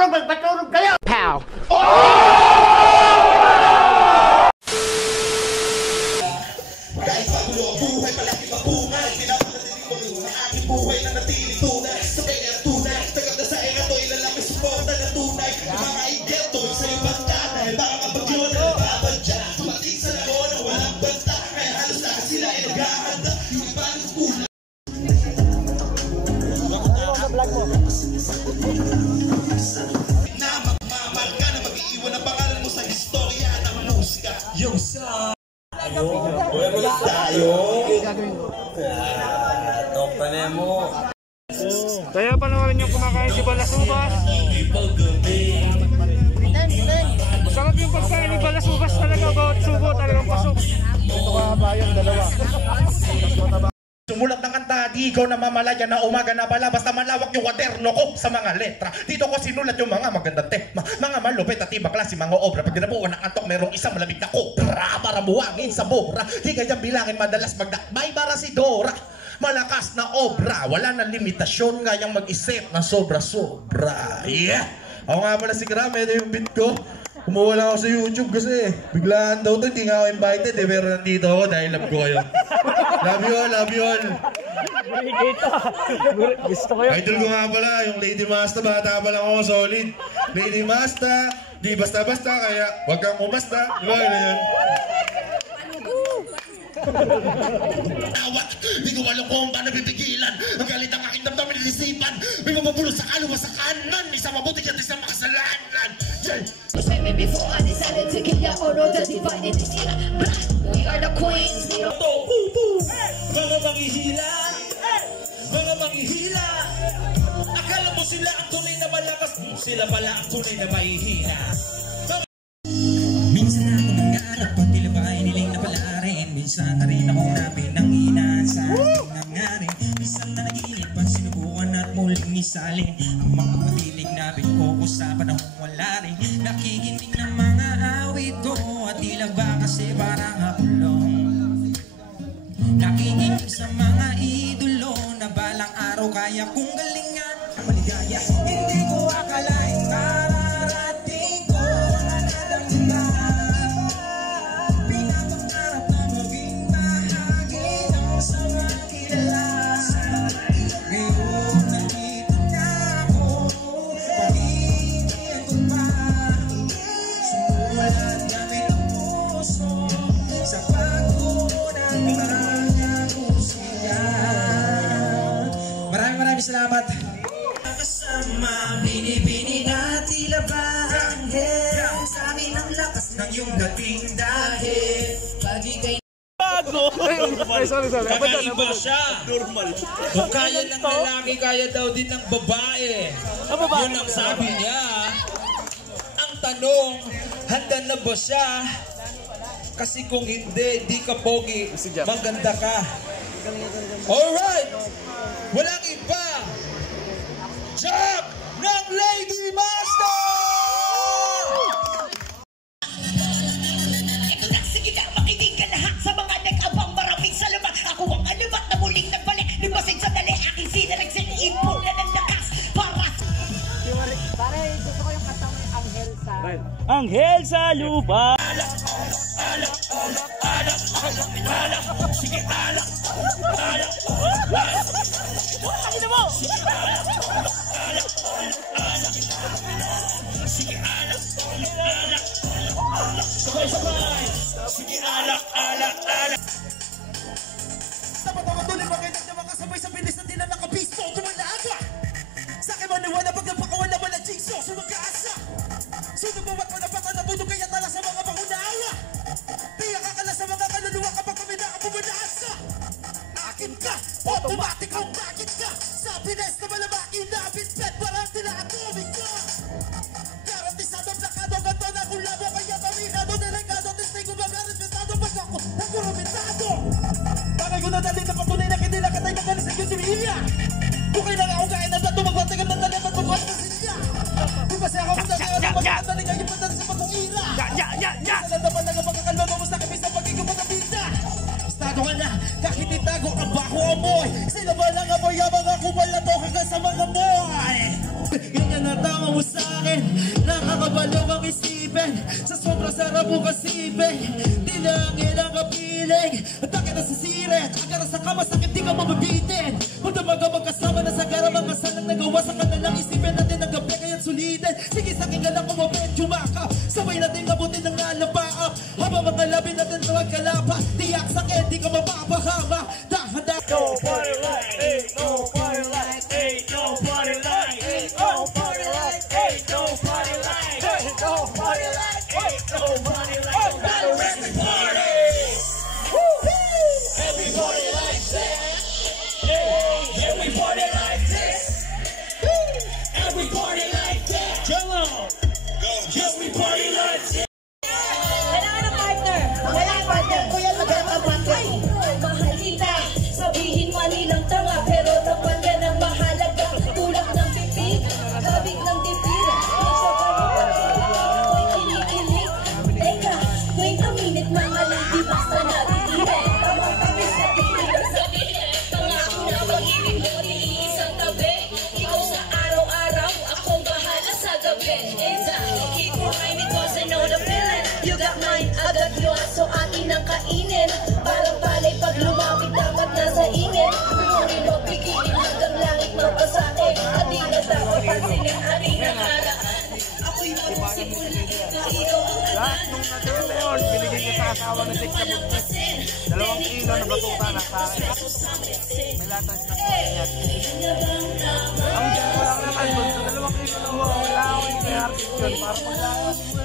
magpatulog kayo! Pow! Kahit pagulo ang buhay, palagi mabungay. Pinapakatinig ko rin ang aking buhay na natiling tunay. Sa kanya ang tunay, tagat na sa era to, ilalaki suporta ng tunay. Mga igelto, sa ibang tanay, baka kapagyo na nababadya. Tumating sa laro na walang banta, kaya halos lahat sila ay naghahanda. Yung iba ng kulang. Na magmamarka na mag-iiwan ang pangalan mo sa historya ng musika. Yo, sa uy, malas tayo. Tokpanin mo. Kaya panoorin yung kumakain si Balasubas. Masarap yung pagkain ni Balasubas talaga. Bawat subo talagang pasok. Ito ka bayang dalawa. Sumulat ng kanta, di ikaw na mamalaya na umaga na pala. Basta malawak yung kwaderno ko sa mga letra. Dito ko sinulat yung mga magandang tema, mga malupit at ibang klase mga obra. Pag dinabuan ng antok, merong isang malamig na kobra para buwangin sa bora. Di kanyang bilangin madalas magdakbay para si Dora. Malakas na obra, wala na limitasyon, ngayang mag-isip na sobra-sobra. Yeah! Ako nga pala si Kram, ito yung beat ko. Kumuha lang ako sa YouTube kasi biglaan daw to, hindi nga ako invited eh, pero nandito ako dahil love ko kayo. Love you all, love you all. Gusto ko yun. Idol ko nga pala, yung Lady Masta, bata pa lang ako, solid. Lady Masta, di basta-basta, kaya wag kang umasta. Diba, yun? Awat, di ko alam kung paano pipigilan. Ang galit ang aking damdamin at isipan. May mabubulo sa kaluma sa kanan. Isang mabuti at isang makasalanan. You said me before I decided to kill ya. Oh no, the divine is here. We are the queens. Mga manghihila, mga manghihila. Akala mo sila ang tunay na malakas, sila pala ang tunay na mahihina. Minsan ako nangarap pag tila ba ay niling na pala rin. Minsan na rin akong napinanginan sa aking nangarin. Minsan na naginip ang sinubukan at muling misalin ang mga matilig na biko ko sa panahong wala rin. Nakikinig ng mga awit ko at tila ba kasi parang hakulong. Nakikinig sa mga idolo na balang araw kaya kong galingan. Maligaya, hindi ko akalain mararating ko ang nadamdaman. Pinapangarap na maging bahagi ng sama kilala. Ngayon nandito na ako, pag-iingihan ko pa. Sumulat gamit ang puso sa pagkunan ng mga musika. Maraming salamat. Kasama, binibini na tila ba anghel. Sa amin ang lakas ng iyong dating dahil pag-ikay Kakaiba siya. Normal. Kung kaya ng lalaki, kaya daw din ng babae. Yun ang sabi niya. Ang tanong, handa na ba siya? Kasi kung hindi, di ka pogi, maganda ka. Alright! Walang iba! Jack ng Lady Master! Ito na, sige na, makinig ka lahat sa mga nag-abang maraming salamat. Ako ang alamat na muling nagbalik. Limasin sa dali, aking sinaragsing ipon na ng lakas para Pare, gusto ko yung katang Anghel sa... Anghel sa lupa. Sige, alak! Sige, alak! Sabay-sabay! Sige, alak! Dapat ako tuloy makinig na makasabay sa bilis na tila nakapisto. Tumalaga! Sa akin maniwala pag napakawala wala jigsaw. Sumag-aasa! Sunod bawat manapatan na buto kaya tala sa mga pangunawa. Tiyak kakala sa mga kaluluwa kapag kami nakapumanaasa. Akin ka! Automatic ang bakit ka! Sa Pines na malamakin na bitbet parang tinatumig ka! Garantisado plakado ganto na kulabo kaya paminado delegado testigo mga respetado pag ako nagkurumitado! Bagay ko na dali na patunay na kinila katay na kalis sa Yusimilya! Bukay lang ako kain na dato magbatigam ng talipan pagkuhan sa silya! Di ba siya ako kung dali ano magkakadali ngayon patan sa pagkungila! Sa landapan lang ang pagkakalma mo sa kapis ng pagiging pagkabita! Tago ka na, kahit itago ka ba ako amoy? Sila ba lang amoy ang mga kubal na to hanggang sa mga moy? Yan na tao mo sa'kin, nakakabalo kang isipin. Sa sobrang sarap mo kasipin, di lang ilang kapiling. At bakit nasisirin, agara sa kama, sakit di ka mababitin. Kung damaga magkasama na sa gara, mga salang nagawa sa kanalang isipin natin ang gabi kaya't sulitin. Sige sa aking alam ko mabedyo maka, sabay natin abutin ng alapaap. Habang mga labi natin sa magkalapa, tiyak sakit di ka mapapahama. Dahan-dahan. Nobody like, ain't nobody like, ain't nobody like, ain't nobody like, ain't nobody like, ain't nobody like, ain't nobody like. Battle Record Party! Everybody likes that. Yeah, we party like this. Everybody like that. Come on. Yeah, we party like this. Kailangan ng partner. Kailangan ng partner. Kuya, maghanap ang partner. Mahal kita. Sabihin manilang tanga, pero naman yan ang mahalaga. Tulak ng pipig, kabig ng dipid. Sa pag-ibig, kinikilig. Teka, 20 minute mga lady, basta nabibigay. Tawag kami sa tinig. Pangako na pag-ibig mo, iisang tabi. Ikaw sa araw-araw, akong bahala sa gabi. Keep quiet because I know the feeling. You got mine, I got yours, so akin ang kainin. Parang palay pag lumapit, dapat nasa ingin. Ngunit mo pigilin hanggang langit mapasake. At di na dapat pansinin aking nakaraan. Ako'y mabusik ulit na ikaw ang Lahat nung nandun na yun, binigay ko sa asawa ng Dick sa bukit. 2 kilo na batuta na sa akin. May latas na kanya. Ang dyan ko lang naman, 2 kilo na mo. Wala ako yung may artist yun para maglayas mo.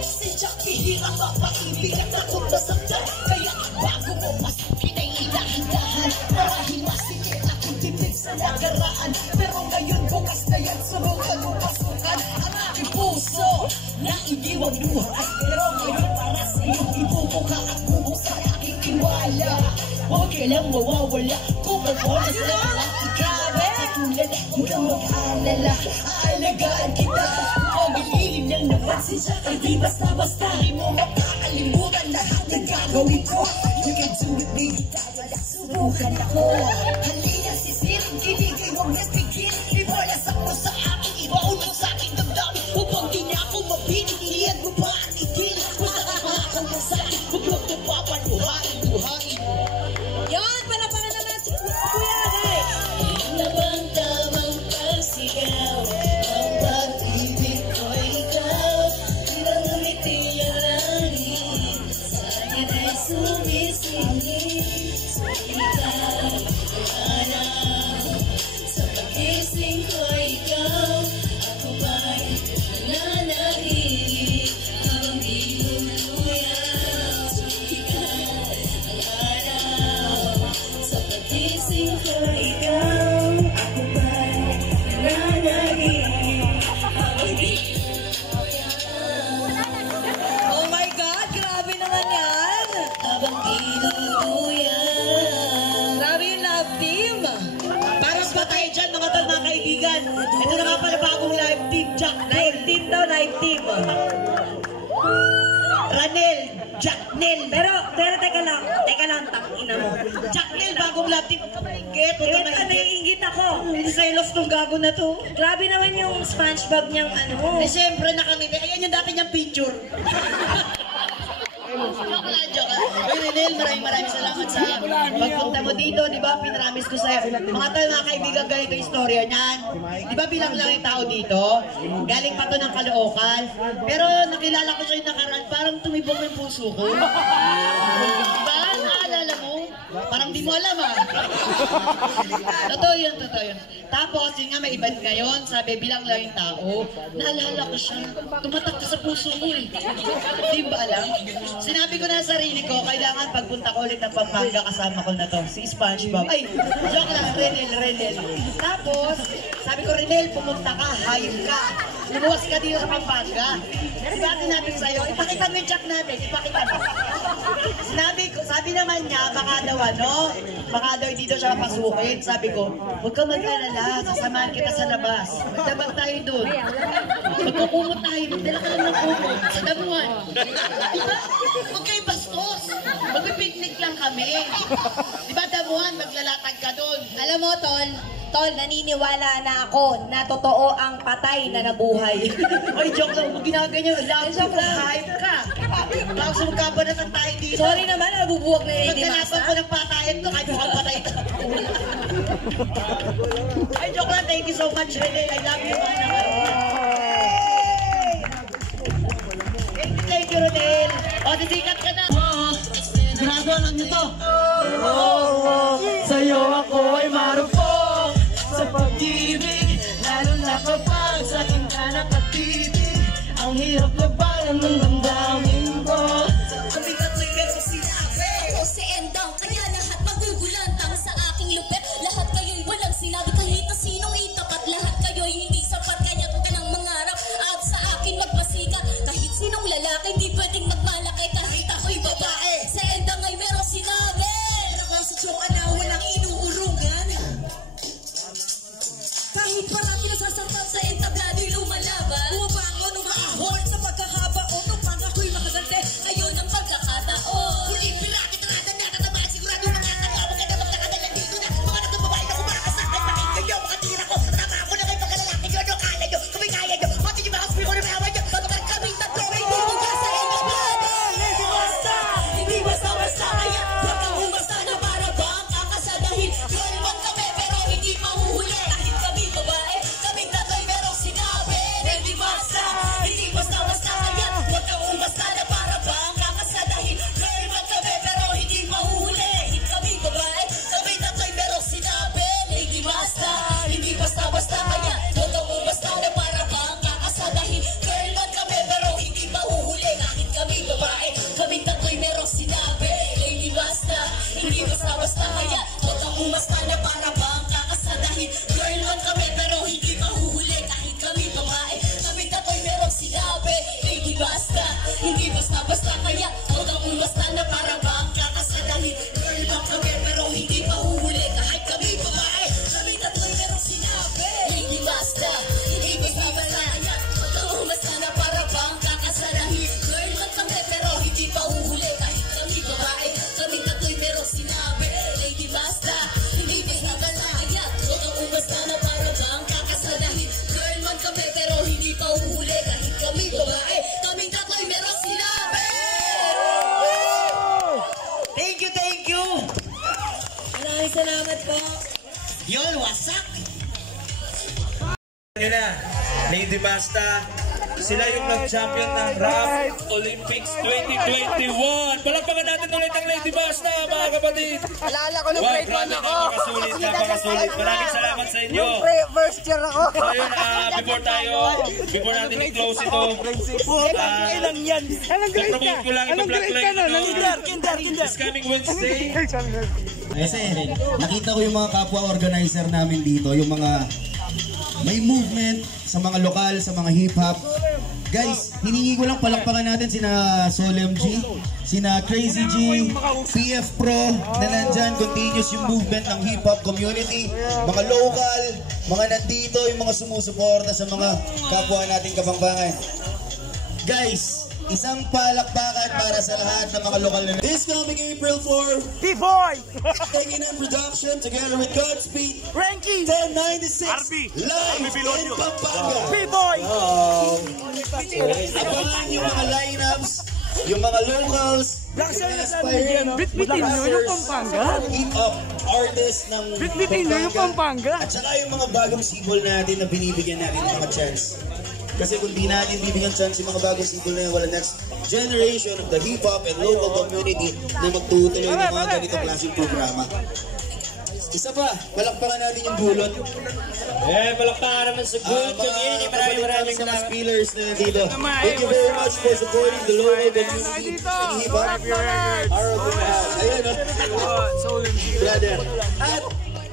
Si Jackie hirap mapaibig at takot masaktan. Kaya bago mo masukin ay ilahan-dahan. Marahil masikip aking dibdib sa nagaraan. Pero ngayon bukas na yan sa mga lumasukan. Ang aking puso na iniwang luha. Pero ngayon para sa iyo ibubuka at bubuk sa aking tiwala. Huwag kailang mawawala kung mag-oras na lang ikaw. Tulad huwag kang mag-alala, aalagaan kita. Huwag ililin lang naman si Jack ay di basta-basta. Di mo makakalimutan lahat ng gagawin ko. You can do it baby, wala subukan ako. Halina sisirin, ibigay huwag nastigil. Ipalasak mo sa akin, ibaon mo sa aking damdamin. Upang di na ako mapinigilihan mo pa ang itin. Kung sa kamakang masakit, huwag mo ito papaluhain. Yan, palapakan naman si Kuya Agay. Nabang tamang pagsigaw, ang pag-ibig ko ikaw. Hirang ngumiti ang langit, sa akin ay sumisingit. Sa ikaw, hanap, sa pagising ko ikaw. Ako ba'y nananahimik, habang di luluyan. Sa ikaw, hanap, sa pagising ko ikaw. Ako ba'y nananahimik, habang di luluyan. Oh my God! Grabe naman yan! Habang di luluyan. Grabe yung love team! Parang ba tayo dyan mga tal mga kaibigan? Ito na nga pala bagong live team, Jack. Live team daw, live team. Ranel, Jacknel. Pero teka lang, takina mo. Jacknel, bagong love team. Huwag ka maingit, huwag ka maingit. Naiingit ako. Selos tong gago na to. Grabe naman yung SpongeBob niyang ano. Eh, siyempre nakangiti. Ayan yung dati niyang picture. Joke lang. Uy, Renel, maraming salamat sa pagpunta mo dito. Di ba, pinaramis ko sa'yo. Mga tal, mga kaibigan, ganito yung istorya niyan. Di ba, bilang lang yung tao dito, galing pa to ng Caloocan. Pero nakilala ko siya yung nakaraan, parang tumibok yung puso ko. Diba? Naalala mo? Parang di mo alam Totoo yun. Tapos, yun nga, may event ngayon. Sabi, bilang lang yung tao, naalala ko siya. Tumatak ka sa puso mo eh. Di ba alam? Sinabi ko na sa sarili ko, kailangan pagpunta ko ulit ng Pampanga, kasama ko na to, si SpongeBob. Ay, joke lang, Renel. Tapos, sabi ko, Renel, pumunta ka, hayop ka. Lumuwas ka dito sa Pampanga. Diba natin sa'yo, ipakita mo yung check natin, ipakita mo. Sabi naman niya, baka daw baka daw hindi daw siya mapasukin. Sabi ko, huwag kang mag-alala, sasamahan kita sa labas. Magdabag tayo doon. Magkukumot tayo, magdala ka lang ng kumot sa damuhan. Diba? Huwag kayo bastos. Mag-picnic lang kami. Diba damuhan, maglalatag ka doon. Alam mo, Tol, naniniwala na ako na totoo ang patay na nabuhay. Ay, joke lang. Huwag ginaganyan. Joke lang. Hype ka. Bakit sumagkabanatan tayo dito? Sorry naman, nabubuwag na Lady Magdanapan Masa. ko ng patayan to, kahit mukhang patay ka. Ay, joke lang. Thank you so much, Rene. I love you, man. Thank you, Rodel. O, titikat ka na. Sigurado, alam niyo to. Sa'yo ako ay marupok sa pag-ibig, lalo na kapag sa akin ka nakatibig. Ang hirap labanan ng damdamin ko. Kami kato'y meron sinabi. Ako si Endang, kaya lahat magugulantang sa aking lupet. Lahat kayo'y walang sinabi, kahit na sinong itapat. Lahat kayo'y hindi sapat, kaya ka nang mangarap at sa akin magpasikat. Kahit sinong lalaki, di pwedeng magmalaki kahit ako'y babae. Si Endang ay meron sinabi. Ako sa tsoka na walang inuurungan. Kahit parang kinasasaktan sa entablado lumalaban. Umabangon, umaahon sa pagkahaba o upang ako'y makagante. Ngayon ang pagkakataon. Huling pirati, tangatan na tatamaan. Sigurado mga tangawag ka na magkakadalan dito na. Mga nagbababae na kumakasakay. Pakinggan nyo, mga tira ko. Tama ako na kayo pagkalalaki nyo. Ano kala nyo? Kung may kaya nyo. Pati nyo mga hospital ko na may awan nyo. Pagkaman kaming tatlo. May bumuga sa inyong baba. Hindi basta-basta kaya huwag kang umasta na para bang kakasadahin. Girl man kami pero hindi mahuhuli. Kahit kami babae, kaming tatlo'y merong sinabi. Hindi basta-basta kaya huwag kang umasta na para bang kakasadahin. Girl man kami pero hindi mahuhuli. Kahit kami babae, kaming tatlo'y merong sinabi. Lady Basta, hindi basta-basta kaya huwag kang umasta na para bang kakasadahin. Girl man kami pero hindi mahuhuli. Kahit kami babae, kaming tatlo'y merong sinabi. Lady Basta, hindi basta-basta kaya huwag kang umasta na para bang kakasadahin. Girl man kami pero hindi mahuhuli. Kahit kami babae, kaming tatlo'y merong sinabi. Lady Basta, hindi basta-basta kaya huwag kang umasta na para bang kakasadahin. Girl man kami pero hindi mahuhuli. Kahit kami babae, kaming tatlo'y merong sinabi. Lady Basta, hindi basta-basta kaya huwag kang umasta na para bang kakasadahin. Girl man kami pero hindi mahuhuli. Kahit kami babae, kaming tatlo'y merong sinabi. Lady Basta, hindi basta-basta kaya huwag kang umasta na para bang kakasadahin. Girl man kami pero hindi mahuhuli. Kahit kami babae, kaming tatlo'y merong sinabi. Thank you. Maraming salamat po. Yun, wasak. Yun na, Lady Basta, sila yung nag-champion ng Rap Olympics 2021. Palakpakan natin ulit ang Lady Basta, mga kapatid. Alala ko nung grade 1 ako. Napakasulit. Maraming salamat sa inyo. First year ako. So yun, before natin i-close ito, Ilang yan? Anong grade ka? promote ko lang Anong grade ka no? Kinder. this coming Wednesday. Kasi nakita ko yung mga kapwa organizer namin dito, yung mga may movement sa mga lokal, sa mga hip-hop. Guys, hiningi ko lang palakpakan natin sina Solem G, sina Crazy G, PF Pro na nandyan, continuous yung movement ng hip-hop community, mga local, mga nandito, yung mga sumusuporta sa mga kapwa nating Kapampangan. Guys, isang palakpakan para sa lahat ng mga lokal na this coming April 4, B-Boy! taking in production together with Godspeed, Frankie! 1096, live in Pampanga. B-Boy! Abangan yung mga lineups, yung mga locals, yung aspiring Bitbitin nyo yung Pampanga? hip-hop artists ng Bitbitin nyo yung Pampanga? At saka yung mga bagong sibol natin na binibigyan natin ng mga chance. Kasi kung di natin bibigyan chance yung mga bagong sibol na yun, wala next generation of the hip-hop and local community na magtutuloy ng mga ganitong klaseng programa. Isa pa, palakpakan natin yung Gulot. Palakpakan naman sa good community. Maraming sa mga spillers na nandito. Thank you very much for supporting the local community and hip-hop. Ayan, brother. At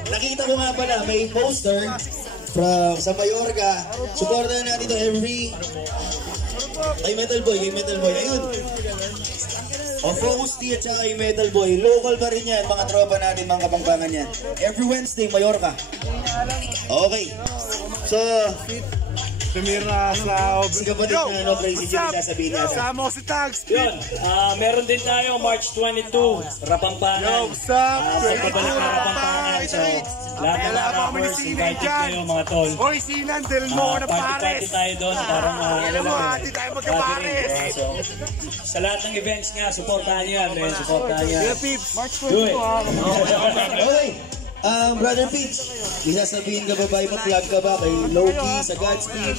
nakita ko nga pala, may poster from sa Mayorga. Supportan natin ito every kay Metal Boy. Ayun. O Focus T at saka yung Metal Boy. Local pa rin yan, mga tropa natin, mga kapangpangan yan. Every Wednesday, Mallorca. Okay. So, Tumira sa si kapatid na ano, Crazy Jimmy, sasabihin natin. Sama ko si Tags. Yun, meron din tayo March 22, Rapampangan. Pagbabalik na Rapampangan. So, lahat ng mga rappers, invited kayo mga tol. Hoy, Sinan, del mo na pares. Party tayo doon, parang Alam mo, hati tayo magkapares. So, sa lahat ng events nga, supportahan nyo yan, men. Supportahan nyo yan. March Do it. 22. Okay. Brother Peach, isasabihin ka ba ba, mag-vlog ka ba kay Loki, sa Godspeed,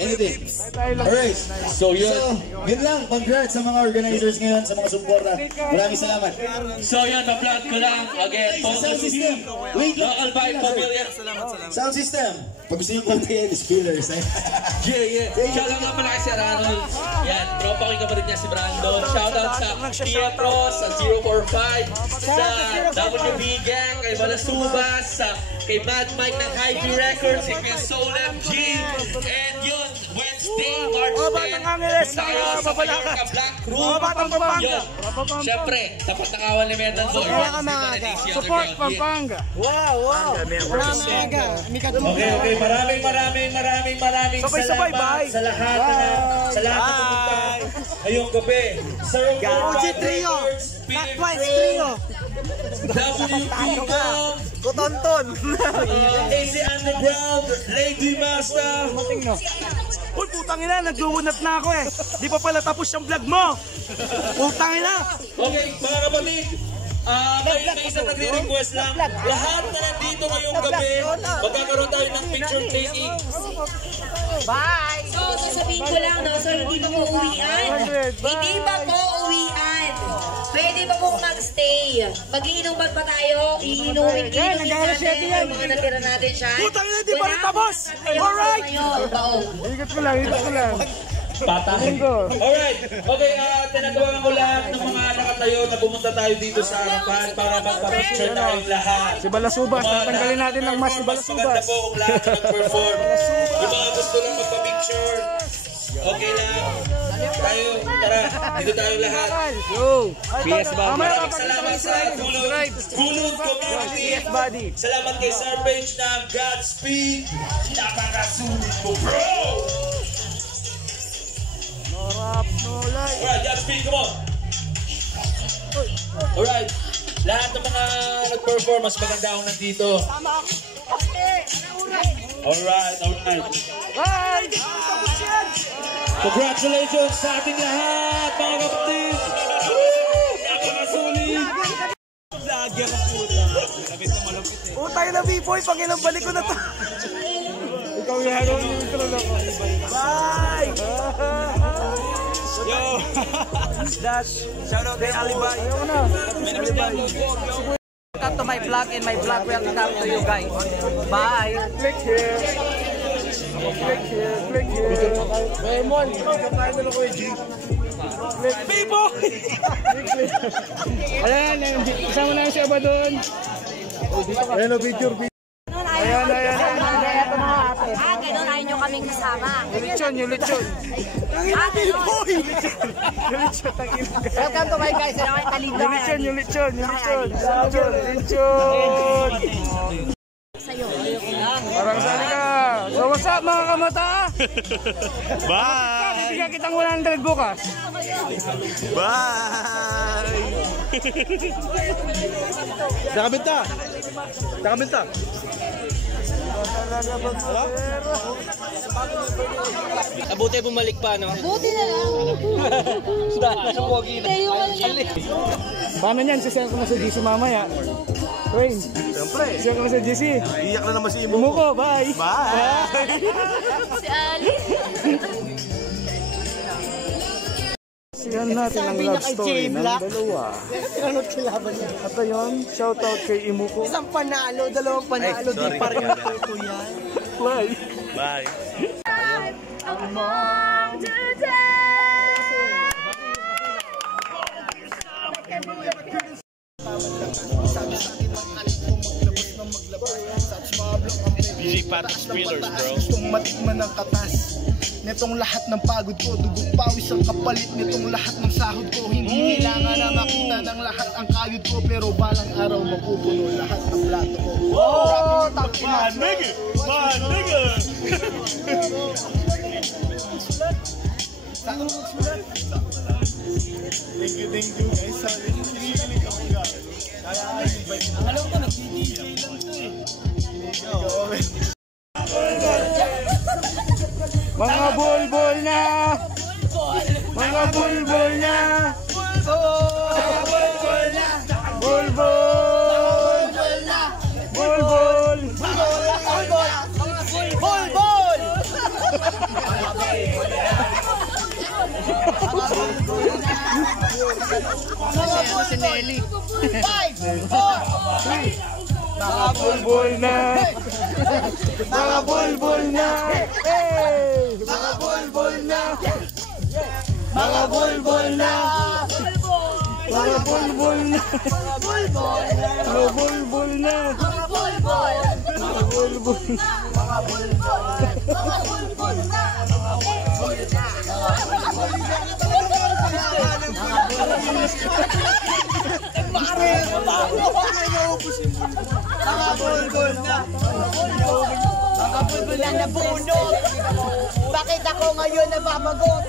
anything? Alright, so yun lang, congrats sa mga organizers ngayon, sa mga suporta. Maraming salamat. So yun, na-vlog ko lang. Again, Sound system, wait lang. Local Vibe Pavilion. Sound system, pag gusto nyo kontayin, spillers. Yeah. Shoutout nga pala kay Sir Arnold. Yan, tropa ko yung kapatid niya si Brandon. Shoutout sa Pietro, sa 045, sa WB Gang, kay Balasubas, kay Mad Mike ng Hype Records, si Phil Soul MG, and yun, Wednesday, March 10, punta kayo sa Mallorca Black Room. Yun, syempre, tapat na kawan ni Metal Boy. Support Pampanga. Okay, maraming salamat sa lahat na pumunta ngayong gabi. Sa Rockford Records, Trio, WP Kotonton. AC Underground, Lady Master. Uy, putang ina, nagluunat na ako eh. Di pa pala tapos yung vlog mo. Putang ina. Okay, mga kapatid, may isang nagre-request lang. Lahat na nandito ngayong gabi, magkakaroon tayo ng picture taking. Bye! So, sasabihin ko lang, no? So, hindi pa po uwian. Hindi pa po uwian. Pwede pa po mag-stay. Mag-iinuman pa tayo. Iinumin natin yung mga natira natin siya. Putang ina, di pa rin tapos. Alright! Ikat ko lang. Patahin. Alright. Okay, tinagawa ko lahat ng mga nakatayo na pumunta tayo dito sa harapan para magpa-picture tayong lahat. Si Balasubas, tatanggalin natin ng mas si Balasubas. Balasubas. Mas maganda po kung lahat nag-perform. Yung mga gusto lang magpa-picture, okay lang. Tayo, tara, dito tayo lahat. Maraming salamat sa Kulud Community. Salamat kay Sir Page ng Godspeed. Napakasulit mo, bro! Alright, Godspeed, come on! Alright, lahat ng mga nag-perform, mas maganda akong nandito. Alright. Bye! Congratulations sa ating lahat, mga kapatid! Napakasulit! Utay na B-boy, pag ilang balik ko na to. Ikaw yung hero yung intro na ko. Bye! Yo! Dash! Shoutout kay Alibay. Welcome to my vlog and my vlog welcome to you guys. Bye! Click here. Click here. Raymond, tayo na lang ko G. B-boy! Ayan, isama na siya ba doon? Ayan o, picture. Ayan. Ganun ayaw nyo kaming kasama. Yung lechon. Welcome to my guys. Yung lechon. Parang sali ka. So what's up mga kamata? Bye! Bibigyan kitang 100 bukas. Bye! Nakabenta. Mabuti bumalik pa, no? Buti na lang. Paano niyan? Sisend ko na sa GC mamaya. Rain. Siyempre. Sisend ko na sa GC. Iyak na naman si Imo ko. Bye! Si Ali. Siyan natin ang love story ng dalawa. At ayun, shoutout kay Imo ko. Isang panalo, dalawang panalo. Di pa rin ito yan. Bye! Bye! Among today. Music Patrick Spillers, bro. Gustong matikman ng katas. nitong lahat ng pagod ko. Dugot pawis ang kapalit nitong lahat ng sahod ko. Hindi kailangan na makita ng lahat ang kayod ko, pero balang araw mapupuno lahat ng plato ko. Oh, takina! Nigga! Man, nigga! Saan mo magsulat? Thank you guys. Sorry, hinihilig ako guys. Alam ko, nag-DJ lang to eh. Mga bulbul na! Mga bulbul na! Bulbul na! Bulbul! Bulbul! Bulbul! Si Nelly. 5, 4, 3. Mga bulbul na! Mga bulbul na! Hey! Mga bulbul na! Mga bulbul na! Mga bulbul na! Mga bulbul na! Mga bulbul na! Mga bulbul! Mga bulbul na! Mga bulbul! Mga bulbul na! Mga bulbul na! Mga bulbul na! Mga bulbul na nabunod! Bakit ako ngayon nababagot?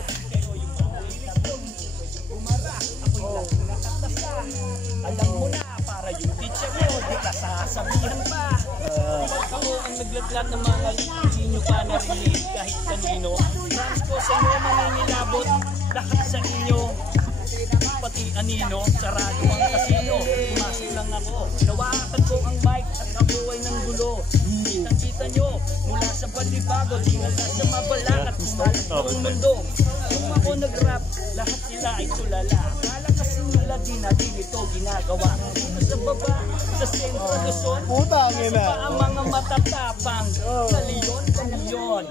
Alam mo na, para yung teacher mo, di ka sasabihan pa. Ako ang naglatlat ng mga hindi nyo pa narinig kahit kanino. Nais ko sa inyo mangingilabot, lahat sa inyo. Pati anino, sarado ang kasino. Pumasok lang ako, nawakan ko ang mic at ako ay nang gulo. Kitang-kita nyo, mula sa balibago, tingala sa mabala at kumalat ng mundo. Kung ako nag-rap, lahat sila ay tulala. Akala kasi nila di natin ito ginagawa. Sa baba, sa sentro Luzon, sa pa ang mga matatapang. Sa Leon, sa Leon.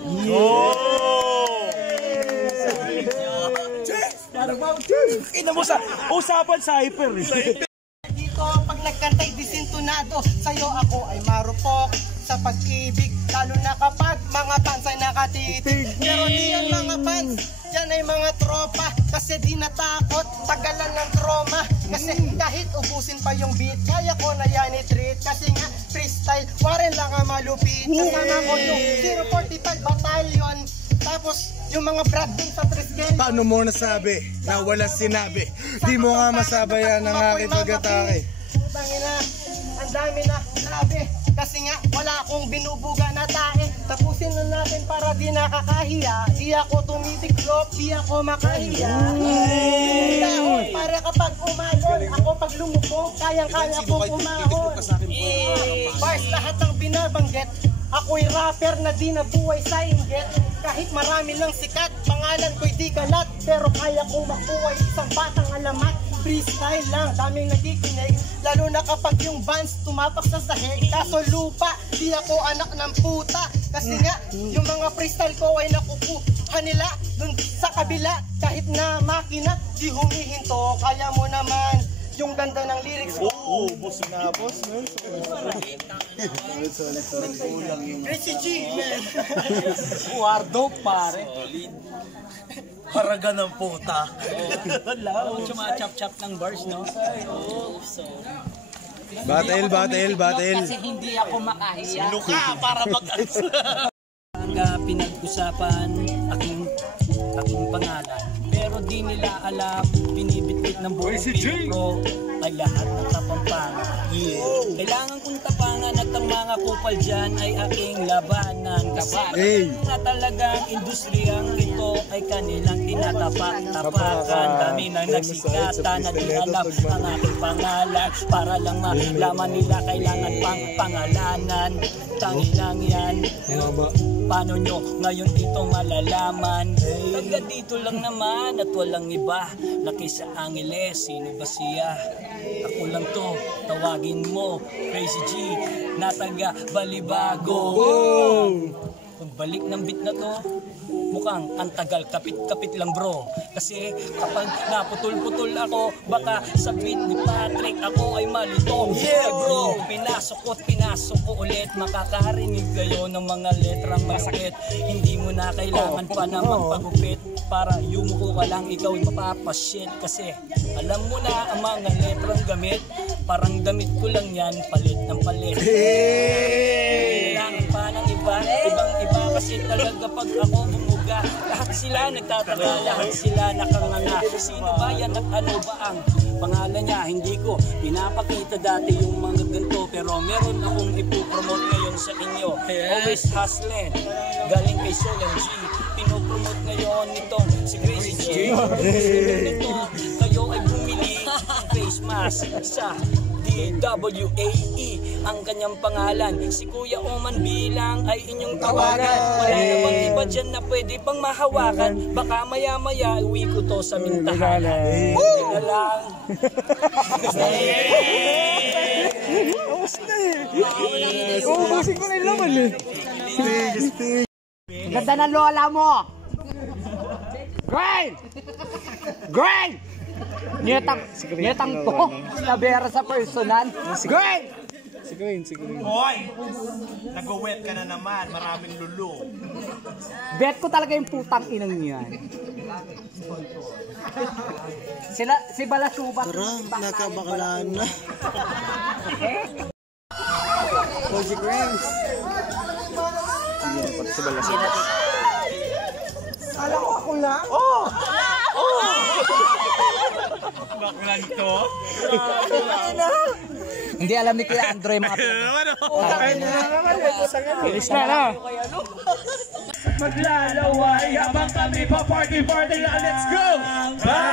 Ina mo sa usapan sa hyper eh. Dito pag nagkantay disintonado, sa'yo ako ay marupok sa pag-ibig, lalo na kapag mga fans ay nakatitig. Pero di yan mga fans, yan ay mga tropa, kasi di natakot, tagalan ng trauma. Kasi kahit ubusin pa yung beat, kaya ko na yan i-treat. Kasi nga freestyle, waren lang ang malupit. Kasama ko yung 045 Battalion, tapos yung mga brad din sa Triskel. Paano mo nasabi na walang sinabi? Di mo nga masabayan ang aking pag-atake. Tangina, ang dami na sabi. Kasi nga wala akong binubuga na tae. Tapusin na natin para di nakakahiya. Di ako tumitiklop, di ako makahiya. Dahon para kapag umayon, ako pag lumupong, kayang-kaya kong umahon. Bars, lahat ng binabanggit, ako'y rapper na di nabuhay sa inggit. Kahit marami lang sikat, pangalan ko'y di kalat, pero kaya kong makuha isang batang alamat. Freestyle lang, daming nakikinig, lalo na kapag yung bands tumapak sa sahig. Kaso lupa, di ako anak ng puta. Kasi nga, yung mga freestyle ko ay nakukuha nila dun sa kabila. Kahit na makina, di humihinto. Kaya mo naman yung ganda ng lyrics ko. Boss na boss, man. Crazy G, man. Guardo, pare. Haraga ng puta. Wala, yung mga chop-chop ng bars, no? Battle. Kasi hindi ako makahiya. Luka para Ang pinag-usapan aking pangalan, pero di nila alam, binibitbit ng buong Pilipro ay lahat ng Kapampangan. Kailangan kong tapangan at ang mga kupal dyan ay aking labanan. Kasi na talagang industriyang ito ay kanilang tinatapak-tapakan. Dami nang nagsikatan na di alam ang aking pangalan. Para lang malaman nila kailangan pang pangalanan. Tangi lang yan. Paano nyo ngayon ito malalaman? Taga dito lang naman at walang iba. Laki sa Angeles, sino ba siya? Ako lang to, tawagin mo Crazy G, na taga Balibago. Pagbalik ng beat na to, mukhang ang tagal, kapit-kapit lang bro. Kasi kapag naputol-putol ako, baka sa beat ni Patrick ako ay malito. Yeah bro, pinasok ko ulit, makakarinig kayo ng mga letrang masakit. Hindi mo na kailangan pa na magpagupit, para yumuko ka lang, ikaw ay mapapasyet. Kasi alam mo na ang mga letrang gamit, parang damit ko lang yan, palit ng palit. Kailangan pa ng iba, ibang iba kasi talaga pag ako bumuga, lahat sila nagtataka, lahat sila nakanganga. Sino ba yan at ano ba ang pangalan niya? Hindi ko pinapakita dati yung mga ganito, pero meron akong ipopromote ngayon sa inyo. Always hustling, galing kay Solan G. Pinopromote ngayon nitong si Crazy G. Nito, kayo ay bumili ng face mask sa DWAE ang kanyang pangalan. Si Kuya Oman bilang ay inyong tawagan. Wala namang iba dyan na pwede pang mahawakan. Baka maya-maya uwi ko to sa mintahanan. Hindi na lang. Ubusin ko na yung laman eh. Ganda ng lola mo. Grind! Grind! Nyetang to. Labera sa personal. Grind! Hoy! Nag-wet ka na naman, maraming lulu. Bet ko talaga yung putang inang niyan. Si Balasuba. Nakabakalaan na. Cozy Grams. Alam ko ako lang? Oh! Bakulan to? Hindi alam ni Kuya Androy mga Finish na na. Maglalaway habang kami pa party lang. Let's go! Bye!